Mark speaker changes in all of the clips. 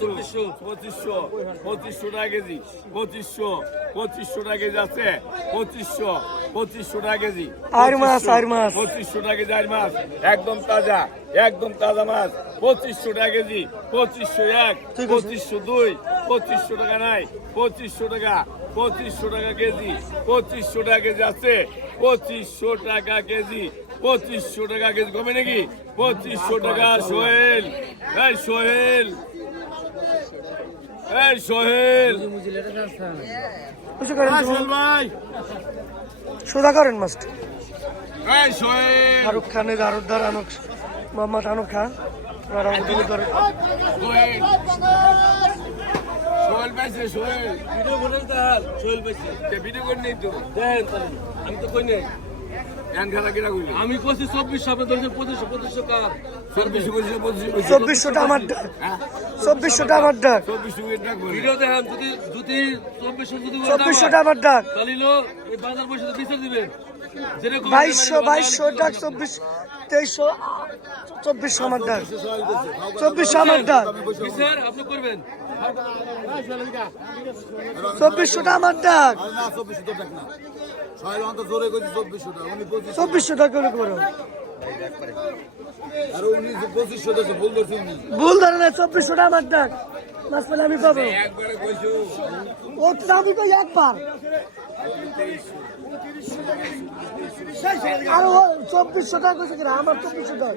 Speaker 1: পঁচিশশো পঁচিশশো পঁচিশশো টাকা কেজি পঁচিশশো পঁচিশশো টাকা কেজি আছে পঁচিশশো পঁচিশশো টাকা কেজি
Speaker 2: আর মাছ, আর মাছ।
Speaker 1: পঁচিশশো টাকা কেজি আর মাছ একদম তাজা একদম তাজা মাছ পঁচিশশো টাকা কেজি পঁচিশশো এক পঁচিশশো দুই পঁচিশশো টাকা নাই পঁচিশশো টাকা পঁচিশশো টাকা কেজি পঁচিশশো টাকা কেজি আছে পঁচিশশো টাকা কেজি পঁচিশশো টাকা কেজি কমে নাকি পঁচিশশো টাকা সোহেল এই সোহেল এই সোহেল।
Speaker 2: কিছু করেন?
Speaker 1: সোহেল ভাই।
Speaker 2: সোজা করেন মাস্ট।
Speaker 1: এই সোহেল।
Speaker 2: শাহরুখ খানের গারুদ্দার আনুক মোহাম্মদ আনুক খান। ওনারা উদ্যোগ করে
Speaker 1: সোহেল। পাইছে সোহেল।
Speaker 3: ভিডিও করে সোহেল পাইছে।
Speaker 1: ভিডিও করে নেই তো
Speaker 3: দেন তাহলে। আমি তো কই নাই। আমি কইছি চব্বিশশো আপনি ধরেছেন পঁচিশশো পঁচিশশো কার?
Speaker 1: চব্বিশশো পঁচিশশো পঁচিশশো
Speaker 2: চব্বিশশোটা আমার ডাক। চব্বিশশোটা আমার ডাক।
Speaker 1: চব্বিশশো
Speaker 3: ভিডিও দেখেন যদি যদি চব্বিশশো যদি
Speaker 2: চব্বিশশোটা আমার ডাক।
Speaker 3: তাহলে এই বাজার বসে বিচার দিবেন।
Speaker 2: বাইশশো বাইশশো ডাক চব্বিশ তেইশশো চব্বিশশো আমার ডাক। চব্বিশশো আমার ডাক। চব্বিশশোটা আমার ডাক।
Speaker 4: চব্বিশশো
Speaker 2: টাকা করে করো।
Speaker 4: ভুল
Speaker 2: ধরে না চব্বিশশোটা আমার ডাক। মাছ পেলে আমি পাবো। ও আমি কই একবার? আর চব্বিশশো টাকা কইছে কিনা? আমার চব্বিশশো টাকা।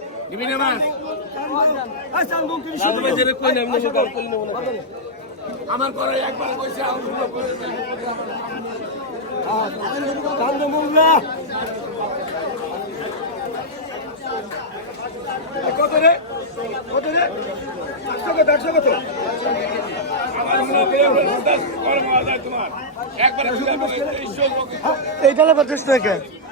Speaker 1: আমার না। মাছ করে একবার কইছে
Speaker 5: কত রে? কত রে? একশো কত একশো কত?
Speaker 2: এইটা না পঞ্চাশ টাকা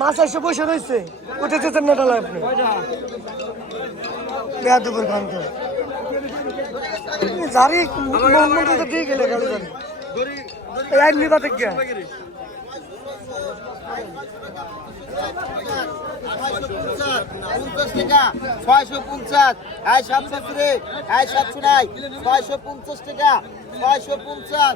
Speaker 2: মাছ এসে বসে রয়েছে। উঠে যেতেন না আপনি। খান তো। জারি, মোহাম্মদ তো দিয়ে গেলে জারি। এই আইন
Speaker 6: টাকা, ছয়শো পঞ্চাশ আয় নাই ছয়শো পঞ্চাশ টাকা, ছয়শো পঞ্চাশ